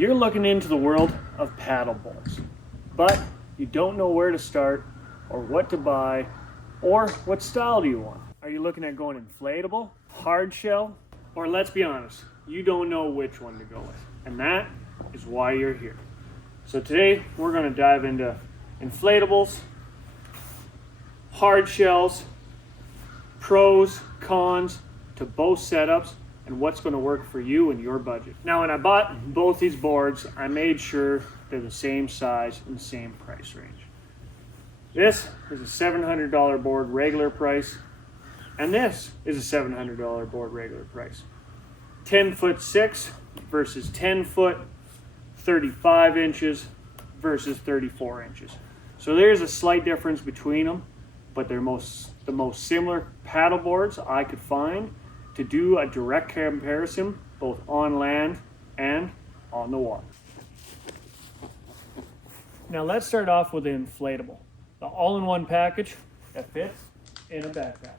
You're looking into the world of paddle boards, but you don't know where to start or what to buy or what style do you want. Are you looking at going inflatable, hard shell, or let's be honest, you don't know which one to go with. And that is why you're here. So today we're going to dive into inflatables, hard shells, pros, cons to both setups, and what's going to work for you and your budget. Now, when I bought both these boards, I made sure they're the same size and the same price range. This is a $700 board regular price, and this is a $700 board regular price. 10'6" versus 10 foot, 35 inches versus 34 inches. So there's a slight difference between them, but they're the most similar paddle boards I could find to do a direct comparison both on land and on the water. Now let's start off with the inflatable, the all-in-one package that fits in a backpack.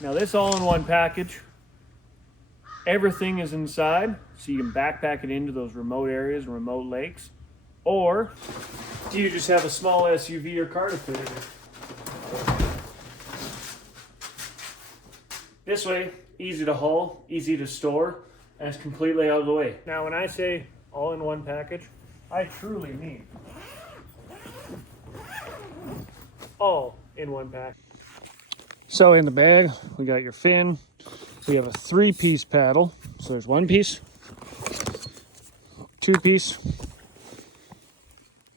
Now this all-in-one package, everything is inside, so you can backpack it into those remote areas, remote lakes, or do you just have a small SUV or car to fit it in? This way, easy to haul, easy to store, and it's completely out of the way. Now, when I say all-in-one package, I truly mean all in one pack. So in the bag, we got your fin. We have a 3-piece paddle. So there's 1 piece, 2 piece,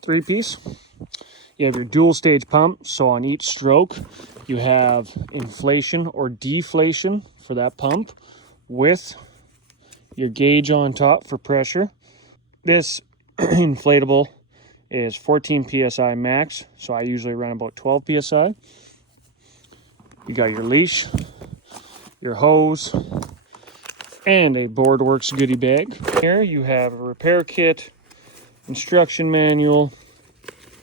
3 piece. You have your dual stage pump. So on each stroke, you have inflation or deflation for that pump with your gauge on top for pressure. This inflatable is 14 psi max, so I usually run about 12 psi. You got your leash, your hose, and a BoardWorks goodie bag. Here you have a repair kit, instruction manual,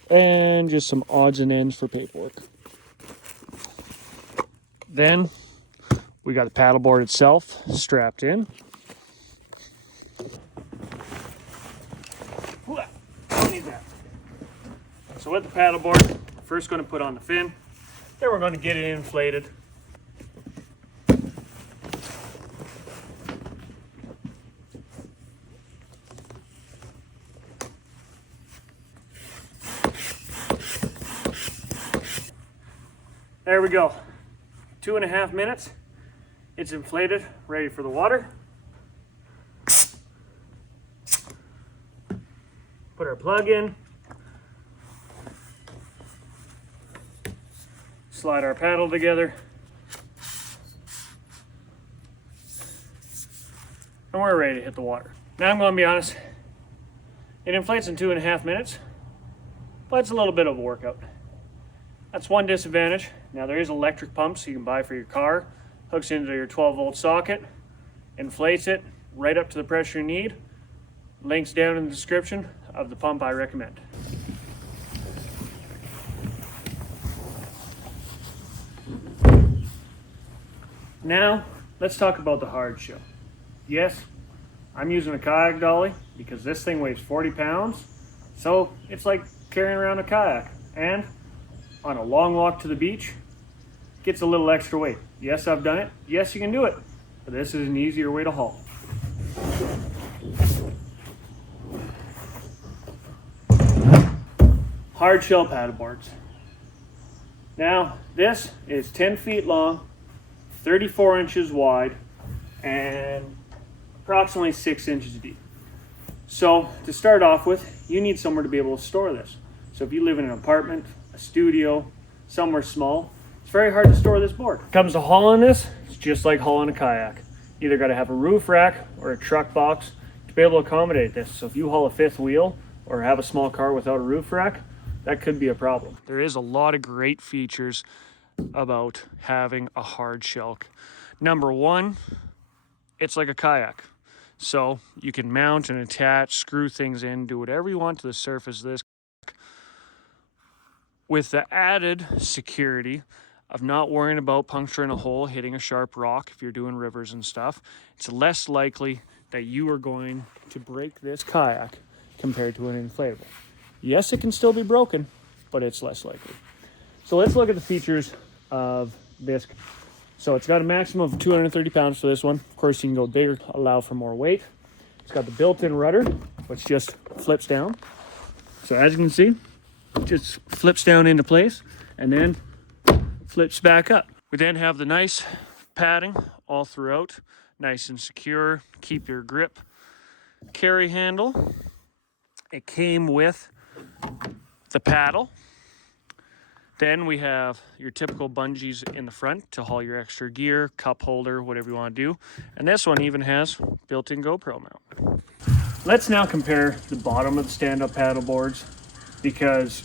and just some odds and ends for paperwork. Then we got the paddleboard itself strapped in. So with the paddleboard, we're first going to put on the fin, then we're going to get it inflated. There we go. 2.5 minutes. It's inflated, ready for the water. Put our plug in. Slide our paddle together. And we're ready to hit the water. Now I'm going to be honest, it inflates in 2.5 minutes, but it's a little bit of a workout. That's one disadvantage. Now there is electric pumps you can buy for your car. Hooks into your 12-volt socket, inflates it right up to the pressure you need. Links down in the description of the pump I recommend. Now, let's talk about the hard shell. Yes, I'm using a kayak dolly because this thing weighs 40 pounds, so it's like carrying around a kayak. And on a long walk to the beach, gets a little extra weight. Yes, I've done it. Yes, you can do it. But this is an easier way to haul. Hard shell paddleboards. Now, this is 10 feet long, 34 inches wide, and approximately 6 inches deep. So to start off with, you need somewhere to be able to store this. So if you live in an apartment, a studio, somewhere small, it's very hard to store this board. When it comes to hauling this, it's just like hauling a kayak. You either got to have a roof rack or a truck box to be able to accommodate this. So if you haul a 5th wheel or have a small car without a roof rack, that could be a problem. There is a lot of great features about having a hard shell. Number one, it's like a kayak. So you can mount and attach, screw things in, do whatever you want to the surface of this. With the added security of not worrying about puncturing a hole, hitting a sharp rock if you're doing rivers and stuff, it's less likely that you are going to break this kayak compared to an inflatable. Yes, it can still be broken, but it's less likely. So let's look at the features of this. So it's got a maximum of 230 pounds for this one. Of course, you can go bigger, allow for more weight. It's got the built-in rudder, which just flips down. So as you can see, it just flips down into place and then flips back up. We then have the nice padding all throughout, nice and secure, keep your grip. Carry handle. It came with the paddle. Then we have your typical bungees in the front to haul your extra gear, cup holder, whatever you want to do. And this one even has built-in GoPro mount. Let's now compare the bottom of the stand-up paddle boards, because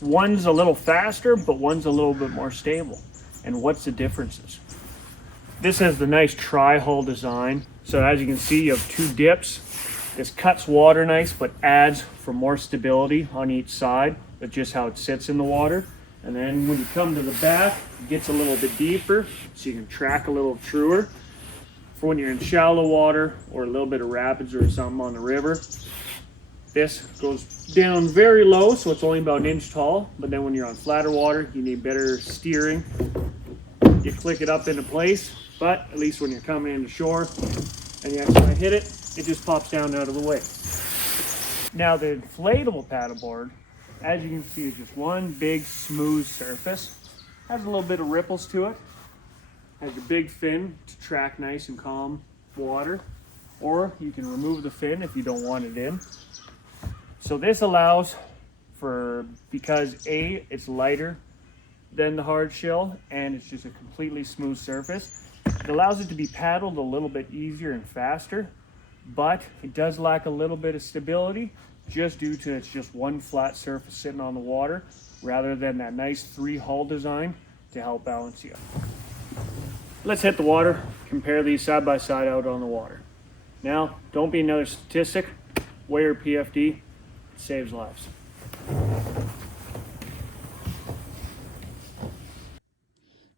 one's a little faster, but one's a little bit more stable. And what's the differences? This has the nice tri-hull design. So as you can see, you have two dips. This cuts water nice, but adds for more stability on each side, but just how it sits in the water. And then when you come to the back, it gets a little bit deeper, so you can track a little truer. For when you're in shallow water or a little bit of rapids or something on the river, this goes down very low, so it's only about an inch tall. But then when you're on flatter water, you need better steering. You click it up into place, but at least when you're coming into shore and you actually hit it, it just pops down out of the way. Now the inflatable paddleboard, as you can see, is just one big smooth surface. Has a little bit of ripples to it. Has your big fin to track nice and calm water, or you can remove the fin if you don't want it in. So this allows for, because A, it's lighter than the hard shell and it's just a completely smooth surface, it allows it to be paddled a little bit easier and faster, but it does lack a little bit of stability just due to it's just one flat surface sitting on the water rather than that nice three hull design to help balance you. Let's hit the water, compare these side by side out on the water. Now, don't be another statistic, weigh your PFD, it saves lives.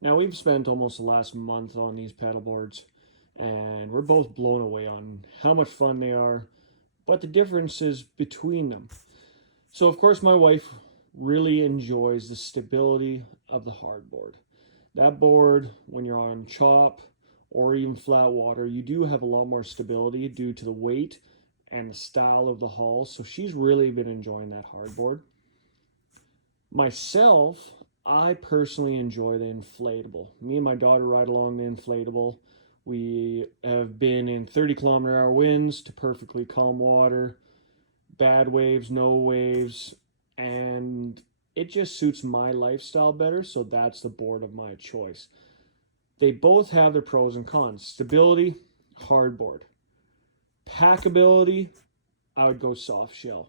Now we've spent almost the last month on these paddle boards and we're both blown away on how much fun they are, but the differences between them. So of course my wife really enjoys the stability of the hardboard. That board, when you're on chop or even flat water, you do have a lot more stability due to the weight and the style of the hull. So she's really been enjoying that hardboard. Myself, I personally enjoy the inflatable. Me and my daughter ride along the inflatable. We have been in 30-kilometer-hour winds to perfectly calm water, bad waves, no waves, and it just suits my lifestyle better, so that's the board of my choice. They both have their pros and cons. Stability, hardboard. Packability, I would go soft shell.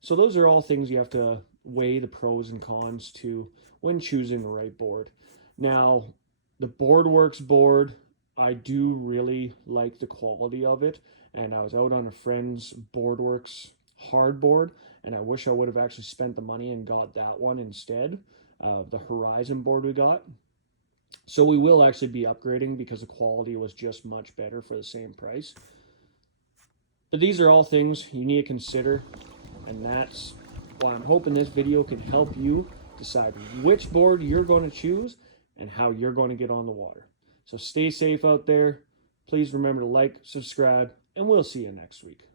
So those are all things you have to weigh the pros and cons to when choosing the right board. Now, the BoardWorks board, I do really like the quality of it, and I was out on a friend's BoardWorks hardboard, and I wish I would have actually spent the money and got that one instead of the Horizon board we got. So we will actually be upgrading because the quality was just much better for the same price. But these are all things you need to consider, and that's why I'm hoping this video can help you decide which board you're going to choose and how you're going to get on the water. So stay safe out there. Please remember to like, subscribe, and we'll see you next week.